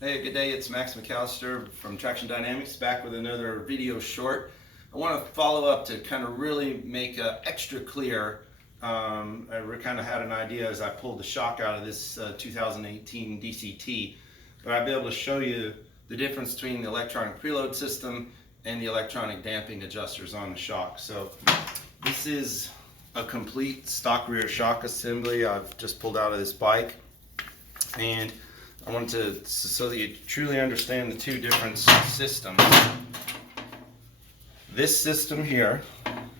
Hey, good day. It's Max McAllister from Traction Dynamics, back with another video short. I want to follow up to kind of really make extra clear. I kind of had an idea as I pulled the shock out of this 2018 DCT, but I'll be able to show you the difference between the electronic preload system and the electronic damping adjusters on the shock. So this is a complete stock rear shock assembly I've just pulled out of this bike, and I wanted to, so that you truly understand the two different systems. This system here,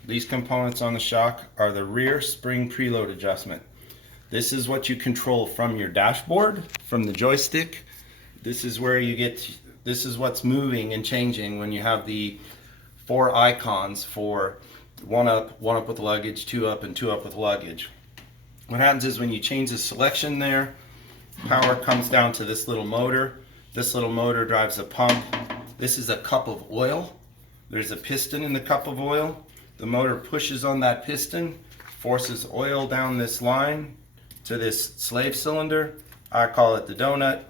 these components on the shock, are the rear spring preload adjustment. This is what you control from your dashboard, from the joystick. This is where you get, this is what's moving and changing when you have the 4 icons for one up with luggage, 2 up, and 2 up with luggage. What happens is when you change the selection there, power comes down to this little motor. This little motor drives a pump. This is a cup of oil. There's a piston in the cup of oil. The motor pushes on that piston, forces oil down this line to this slave cylinder. I call it the donut.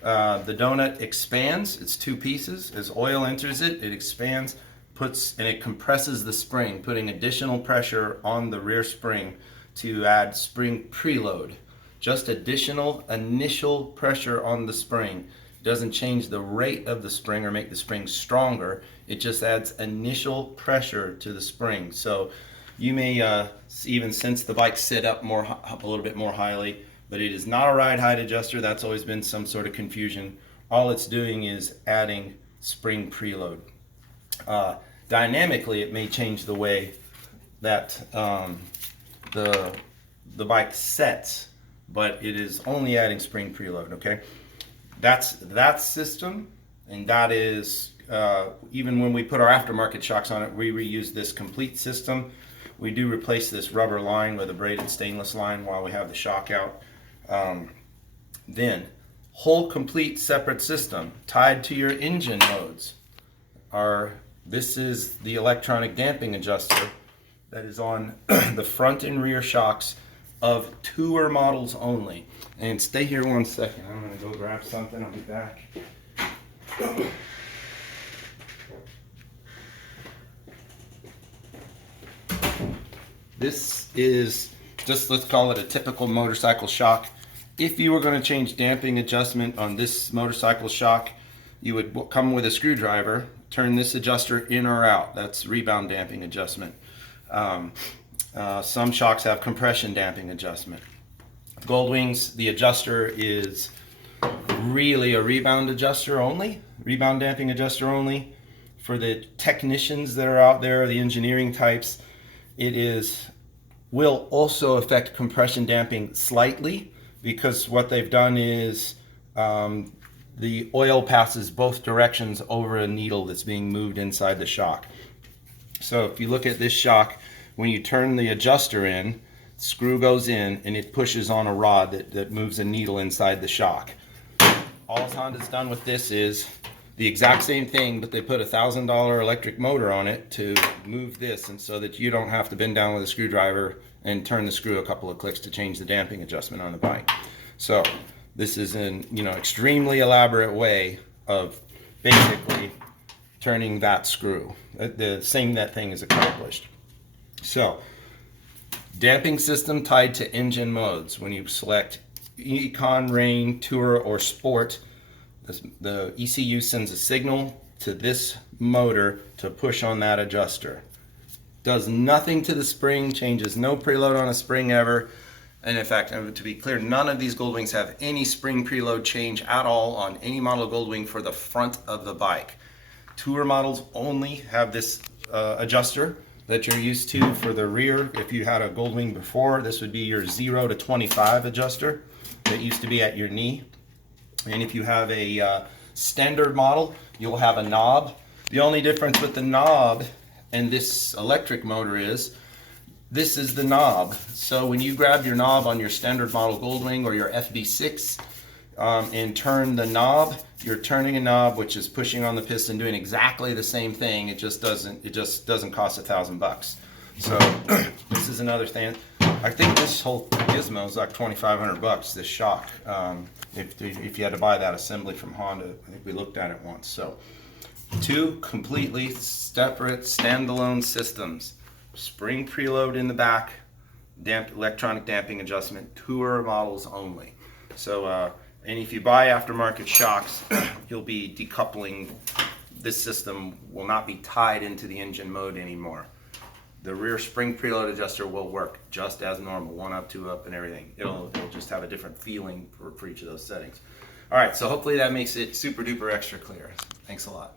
The donut expands. It's 2 pieces. As oil enters it, it expands, and it compresses the spring, putting additional pressure on the rear spring to add spring preload. Just additional initial pressure on the spring. It doesn't change the rate of the spring or make the spring stronger. It just adds initial pressure to the spring. So you may even sense the bike sit up a little bit more highly, but it is not a ride height adjuster. That's always been some sort of confusion. All it's doing is adding spring preload. Dynamically, it may change the way that the bike sets, but it is only adding spring preload. Okay, that's that system, and that is even when we put our aftermarket shocks on it, we reuse this complete system. We do replace this rubber line with a braided stainless line while we have the shock out. Then whole complete separate system tied to your engine modes this is the electronic damping adjuster that is on the front and rear shocks of tour models only. And stay here one second. I'm going to go grab something. I'll be back. This is just, let's call it a typical motorcycle shock. If you were going to change damping adjustment on this motorcycle shock, you would come with a screwdriver, turn this adjuster in or out. That's rebound damping adjustment. Some shocks have compression damping adjustment. Goldwings, the adjuster is really a rebound adjuster only, rebound damping adjuster only. For the technicians that are out there, the engineering types, will also affect compression damping slightly, because what they've done is the oil passes both directions over a needle that's being moved inside the shock. So if you look at this shock, when you turn the adjuster in, screw goes in and it pushes on a rod that moves a needle inside the shock. All Honda's done with this is the exact same thing, but they put a $1,000 electric motor on it to move this, and so that you don't have to bend down with a screwdriver and turn the screw a couple of clicks to change the damping adjustment on the bike. So this is an extremely elaborate way of basically turning that screw. The same that thing is accomplished. So, damping system tied to engine modes. When you select Econ, Rain, Tour, or Sport, the ECU sends a signal to this motor to push on that adjuster. Does nothing to the spring, changes no preload on a spring ever. And in fact, to be clear, none of these Goldwings have any spring preload change at all on any model Goldwing for the front of the bike. Tour models only have this adjuster that you're used to for the rear. If you had a Goldwing before, this would be your 0 to 25 adjuster that used to be at your knee. And if you have a standard model, you'll have a knob. The only difference with the knob and this electric motor is this is the knob. So when you grab your knob on your standard model Goldwing or your FB6 and turn the knob, you're turning a knob which is pushing on the piston, doing exactly the same thing. It just doesn't cost $1,000. So this is another thing. I think this whole gizmo is like $2,500. This shock. if you had to buy that assembly from Honda. I think we looked at it once. So 2 completely separate standalone systems. Spring preload in the back, electronic damping adjustment, tour models only. So, and if you buy aftermarket shocks, you'll be decoupling. This system will not be tied into the engine mode anymore. The rear spring preload adjuster will work just as normal, 1 up, 2 up, and everything. It'll just have a different feeling for each of those settings. All right, so hopefully that makes it super duper extra clear. Thanks a lot.